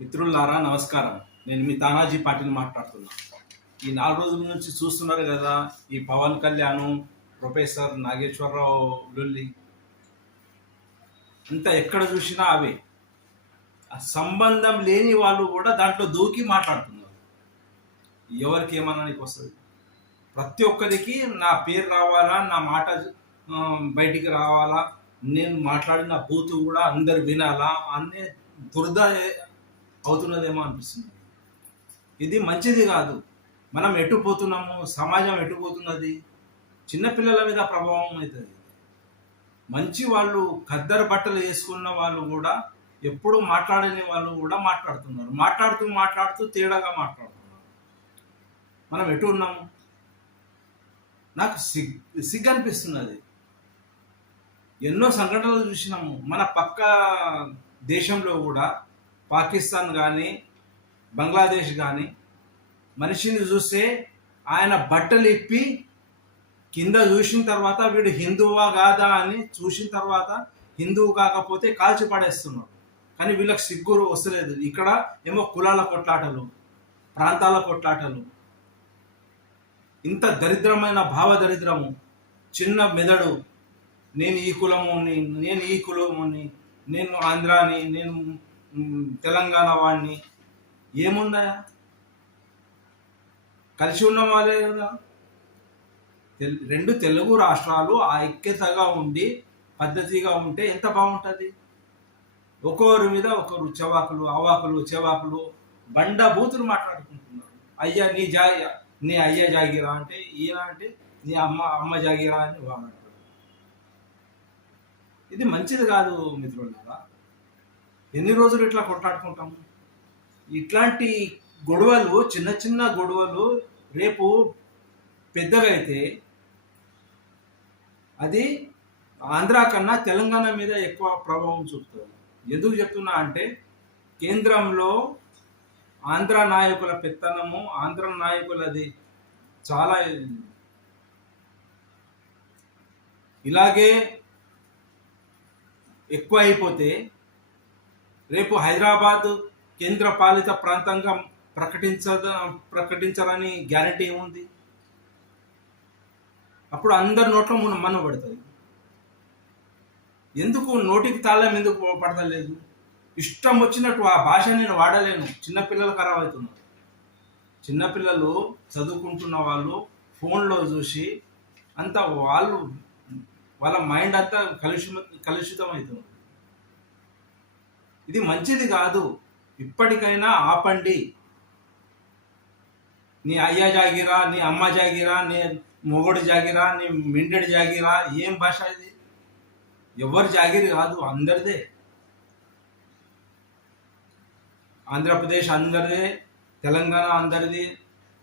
మిత్రులారా నమస్కారం. నేను మీ తానాజీ పాటిల్ మాట్లాడుతున్నా. ఈ 4 రోజుల నుంచి చూస్తున్నారు కదా, ఈ పవన్ కళ్యాణ్, ప్రొఫెసర్ నాగేశ్వరరావు లొల్లి అంతా ఎక్కడ చూసినా అవే. ఆ సంబంధం లేని వాళ్ళు కూడా దాంట్లో దూకి మాట్లాడుతున్నారు. ఎవరికి ఏమనడానికి వస్తుంది? ప్రతి ఒక్కరికి నా పేరు రావాలా, నా మాట బయటికి రావాలా, నేను మాట్లాడిన బూతు కూడా అందరు వినాలా అనే దురద అవుతున్నదేమో అనిపిస్తుంది. ఇది మంచిది కాదు. మనం ఎటు పోతున్నాము, సమాజం ఎటు పోతున్నది, చిన్నపిల్లల మీద ప్రభావం అవుతుంది. మంచి వాళ్ళు ఖద్దరు బట్టలు వేసుకున్న వాళ్ళు కూడా ఎప్పుడు మాట్లాడని వాళ్ళు కూడా మాట్లాడుతున్నారు. మాట్లాడుతూ తేడాగా మాట్లాడుతున్నారు. మనం ఎటు ఉన్నాము? నాకు సిగ్గు అనిపిస్తున్నది. ఎన్నో సంఘటనలు చూసినాము. మన పక్క దేశంలో కూడా పాకిస్తాన్ కానీ బంగ్లాదేశ్ కానీ మనిషిని చూస్తే ఆయన బట్టలు ఇప్పి కింద చూసిన తర్వాత వీడు హిందువా కాదా అని చూసిన తర్వాత హిందువు కాకపోతే కాల్చి పడేస్తున్నాడు. కానీ వీళ్ళకి సిగ్గు వస్తలేదు. ఇక్కడ ఏమో కులాల కొట్లాటలు, ప్రాంతాల కొట్లాటలు, ఇంత దరిద్రమైన భావ దరిద్రము, చిన్న మెదడు, నేను ఈ కులముని, నేను ఈ కులముని, నేను ఆంధ్రాని, నేను తెలంగాణ వాడిని. ఏముందా? కలిసి ఉన్న వాళ్ళే కదా. రెండు తెలుగు రాష్ట్రాలు ఐక్యతగా ఉండి పద్ధతిగా ఉంటే ఎంత బాగుంటుంది. ఒక్కొక్కరి మీద ఒకరు చెవాకులు, అవాకులు, చెవాకులు, బండ బూతులు మాట్లాడుకుంటున్నారు. అయ్యా నీ అయ్య జాగిరా అంటే, ఈయన అంటే నీ అమ్మ జాగిరా అని వాడు. ఇది మంచిది కాదు మిత్రులారా. ఎన్ని రోజులు ఇట్లా కొట్లాడుకుంటాము? ఇట్లాంటి గొడవలు, చిన్న చిన్న గొడవలు రేపు పెద్దగా అయితే అది ఆంధ్ర కన్నా తెలంగాణ మీద ఎక్కువ ప్రభావం చూపుతుంది. ఎందుకు చెప్తున్నా అంటే, కేంద్రంలో ఆంధ్ర నాయకుల పెత్తనము, ఆంధ్ర నాయకులది చాలా ఇలాగే ఎక్కువ అయిపోతే రేపు హైదరాబాద్ కేంద్ర పాలిత ప్రాంతంగా ప్రకటించాలని గ్యారంటీ ఏముంది? అప్పుడు అందరి నోట్లో మన్ను పడుతుంది. ఎందుకు నోటికి తాళం ఎందుకు పడతలేదు? ఇష్టం వచ్చినట్టు ఆ భాష నేను వాడలేను. చిన్నపిల్లలు ఖరాబ్ అవుతున్నారు. చిన్నపిల్లలు చదువుకుంటున్న వాళ్ళు ఫోన్లో చూసి అంతా వాళ్ళ మైండ్ అంతా కలుషితం అవుతుంది. ఇది మంచిది కాదు. ఇప్పటికైనా ఆపండి. నీ అయ్య జాగిరా, నీ అమ్మ జాగిరా, నీ మొగుడు జాగిరా, నీ మిండెడి జాగిరా, ఏం భాష ఇది? ఎవరి జాగిరి కాదు, అందరిదే. ఆంధ్రప్రదేశ్ అందరిదే, తెలంగాణ అందరిది,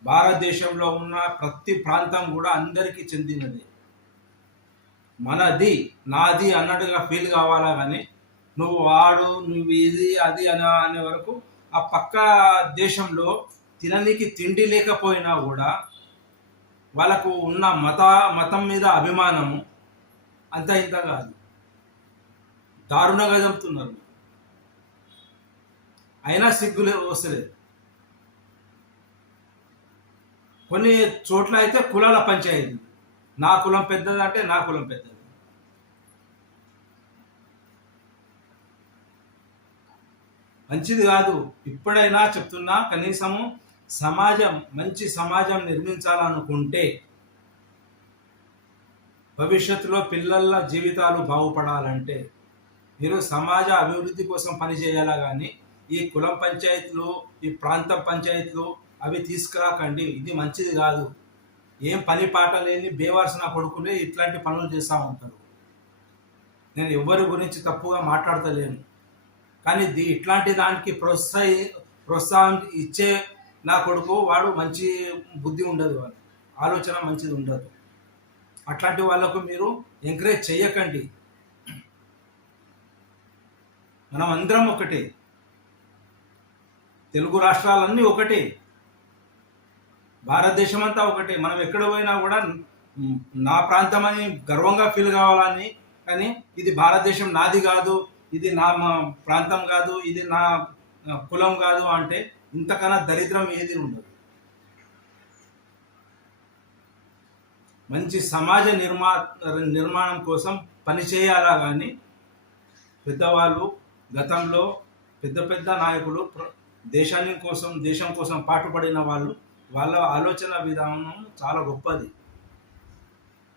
భారతదేశంలో ఉన్న ప్రతి ప్రాంతం కూడా అందరికీ చెందినది. మనది, నాది అన్నట్టుగా ఫీల్ కావాలా. కానీ నువ్వు వాడు, నువ్వు ఇది అది అనే వరకు ఆ పక్క దేశంలో తిననీకి తిండి లేకపోయినా కూడా వాళ్ళకు ఉన్న మతం మీద అభిమానము అంత ఇంత కాదు. దారుణంగా చంపుతున్నారు. అయినా సిగ్గులే వస్తలేదు. కొన్ని చోట్ల అయితే కులాల పంచాయతీ. నా కులం పెద్దది అంటే నా కులం పెద్దది. మంచిది కాదు. ఇప్పుడైనా చెప్తున్నా, కనీసము మంచి సమాజం నిర్మించాలనుకుంటే, భవిష్యత్తులో పిల్లల జీవితాలు బాగుపడాలంటే మీరు సమాజ అభివృద్ధి కోసం పనిచేయాలా. కానీ ఈ కులం పంచాయతీలు, ఈ ప్రాంతం పంచాయతీలు అవి తీసుకురాకండి. ఇది మంచిది కాదు. ఏం పని పాట లేని బేవర్సిన కొడుకులే ఇట్లాంటి పనులు చేస్తూ ఉంటారు. నేను ఎవరి గురించి తప్పుగా మాట్లాడతలేను. కానీ ఇట్లాంటి దానికి ప్రోత్సాహం ఇచ్చే నా కొడుకు వాడు మంచి బుద్ధి ఉండదు, వాళ్ళు ఆలోచన మంచిది ఉండదు. అట్లాంటి వాళ్ళకు మీరు ఎంకరేజ్ చేయకండి. మనం అందరం ఒకటే, తెలుగు రాష్ట్రాలన్నీ ఒకటే, భారతదేశం అంతా ఒకటే. మనం ఎక్కడ పోయినా కూడా నా ప్రాంతం అని గర్వంగా ఫీల్ కావాలని. కానీ ఇది భారతదేశం నాది కాదు, ఇది నా ప్రాంతం కాదు, ఇది నా కులం కాదు అంటే ఇంతకన్నా దరిద్రం ఏది ఉండదు. మంచి సమాజ నిర్మాణం కోసం పనిచేయాలా కానీ పెద్దవాళ్ళు గతంలో పెద్ద పెద్ద నాయకులు దేశం కోసం పాటుపడిన వాళ్ళు, వాళ్ళ ఆలోచన విధానం చాలా గొప్పది.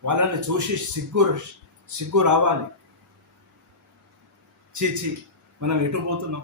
వాళ్ళని చూసి సిగ్గు రావాలి. చీచి మనం ఎటు పోతున్నాం?